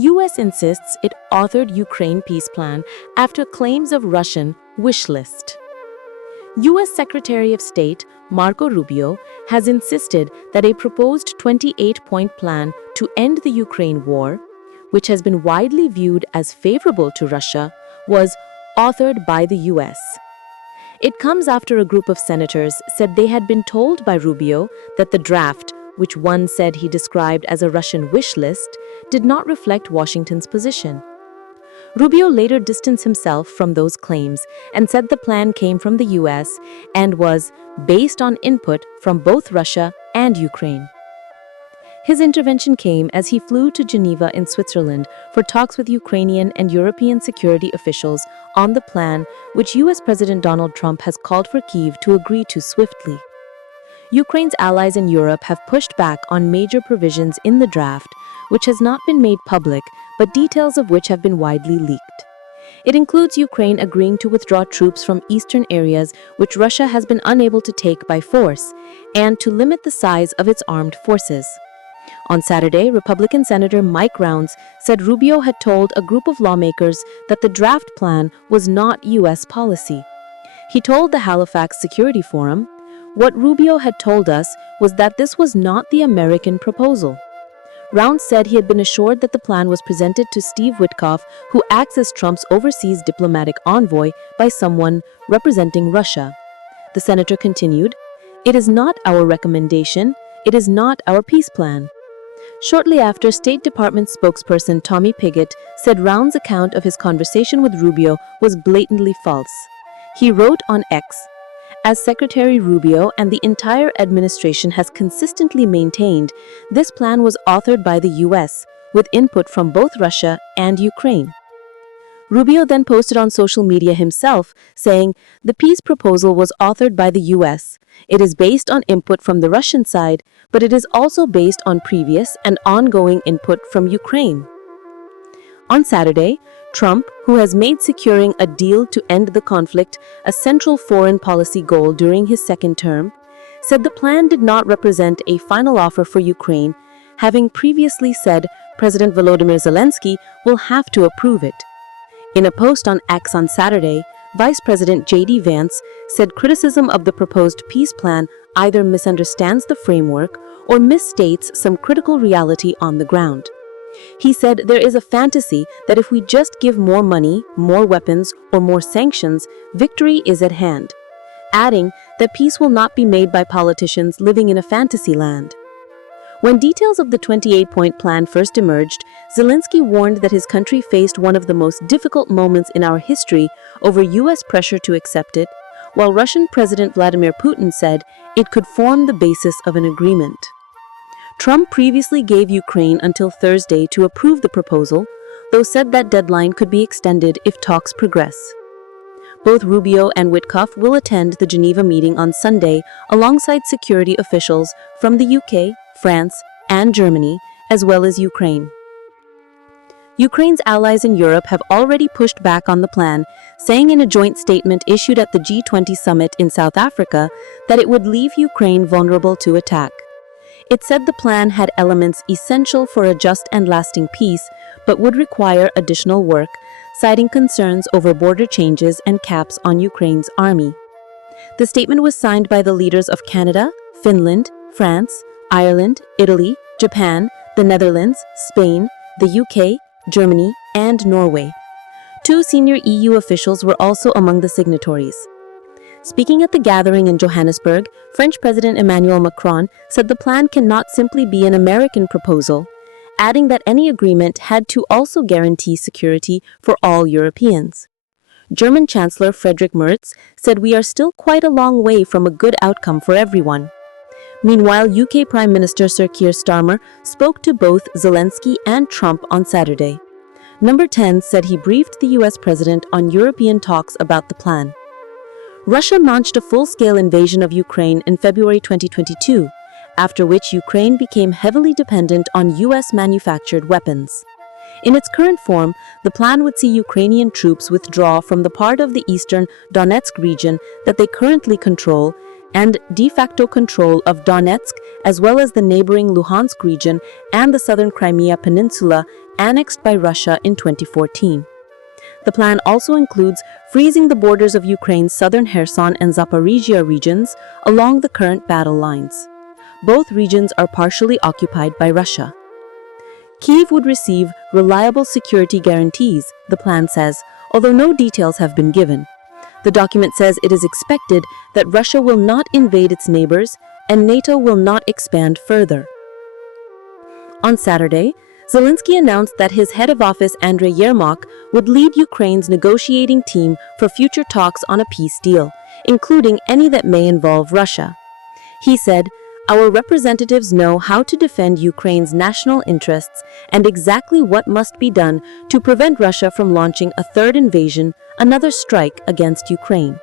US insists it authored Ukraine peace plan after claims of Russian wish list. US Secretary of State Marco Rubio has insisted that a proposed 28-point plan to end the Ukraine war, which has been widely viewed as favorable to Russia, was authored by the US. It comes after a group of senators said they had been told by Rubio that the draft, which one said he described as a Russian wish list, did not reflect Washington's position. Rubio later distanced himself from those claims and said the plan came from the US and was based on input from both Russia and Ukraine. His intervention came as he flew to Geneva in Switzerland for talks with Ukrainian and European security officials on the plan, which US President Donald Trump has called for Kyiv to agree to swiftly. Ukraine's allies in Europe have pushed back on major provisions in the draft, which has not been made public, but details of which have been widely leaked. It includes Ukraine agreeing to withdraw troops from eastern areas which Russia has been unable to take by force, and to limit the size of its armed forces. On Saturday, Republican Senator Mike Rounds said Rubio had told a group of lawmakers that the draft plan was not U.S. policy. He told the Halifax Security Forum, "What Rubio had told us was that this was not the American proposal." Rounds said he had been assured that the plan was presented to Steve Witkoff, who acts as Trump's overseas diplomatic envoy, by someone representing Russia. The senator continued, "It is not our recommendation. It is not our peace plan." Shortly after, State Department spokesperson Tommy Pigott said Rounds' account of his conversation with Rubio was blatantly false. He wrote on X, "As Secretary Rubio and the entire administration has consistently maintained, this plan was authored by the US, with input from both Russia and Ukraine." Rubio then posted on social media himself, saying, "The peace proposal was authored by the US. It is based on input from the Russian side, but it is also based on previous and ongoing input from Ukraine." On Saturday, Trump, who has made securing a deal to end the conflict a central foreign policy goal during his second term, said the plan did not represent a final offer for Ukraine, having previously said President Volodymyr Zelensky will have to approve it. In a post on X on Saturday, Vice President J.D. Vance said criticism of the proposed peace plan either misunderstands the framework or misstates some critical reality on the ground. He said there is a fantasy that if we just give more money, more weapons, or more sanctions, victory is at hand, adding that peace will not be made by politicians living in a fantasy land. When details of the 28-point plan first emerged, Zelensky warned that his country faced one of the most difficult moments in our history over U.S. pressure to accept it, while Russian President Vladimir Putin said it could form the basis of an agreement. Trump previously gave Ukraine until Thursday to approve the proposal, though said that deadline could be extended if talks progress. Both Rubio and Witkoff will attend the Geneva meeting on Sunday alongside security officials from the UK, France, and Germany, as well as Ukraine. Ukraine's allies in Europe have already pushed back on the plan, saying in a joint statement issued at the G20 summit in South Africa that it would leave Ukraine vulnerable to attack. It said the plan had elements essential for a just and lasting peace, but would require additional work, citing concerns over border changes and caps on Ukraine's army. The statement was signed by the leaders of Canada, Finland, France, Ireland, Italy, Japan, the Netherlands, Spain, the UK, Germany, and Norway. 2 senior EU officials were also among the signatories. Speaking at the gathering in Johannesburg, French President Emmanuel Macron said the plan cannot simply be an American proposal, adding that any agreement had to also guarantee security for all Europeans. German Chancellor Friedrich Merz said we are still quite a long way from a good outcome for everyone. Meanwhile, UK Prime Minister Sir Keir Starmer spoke to both Zelensky and Trump on Saturday. Number 10 said he briefed the US president on European talks about the plan. Russia launched a full-scale invasion of Ukraine in February 2022, after which Ukraine became heavily dependent on US-manufactured weapons. In its current form, the plan would see Ukrainian troops withdraw from the part of the eastern Donetsk region that they currently control and de facto control of Donetsk as well as the neighboring Luhansk region and the southern Crimea Peninsula annexed by Russia in 2014. The plan also includes freezing the borders of Ukraine's southern Kherson and Zaporizhia regions along the current battle lines. Both regions are partially occupied by Russia. Kyiv would receive reliable security guarantees, the plan says, although no details have been given. The document says it is expected that Russia will not invade its neighbors and NATO will not expand further. On Saturday, Zelensky announced that his head of office, Andriy Yermak, would lead Ukraine's negotiating team for future talks on a peace deal, including any that may involve Russia. He said, "Our representatives know how to defend Ukraine's national interests and exactly what must be done to prevent Russia from launching a third invasion, another strike against Ukraine."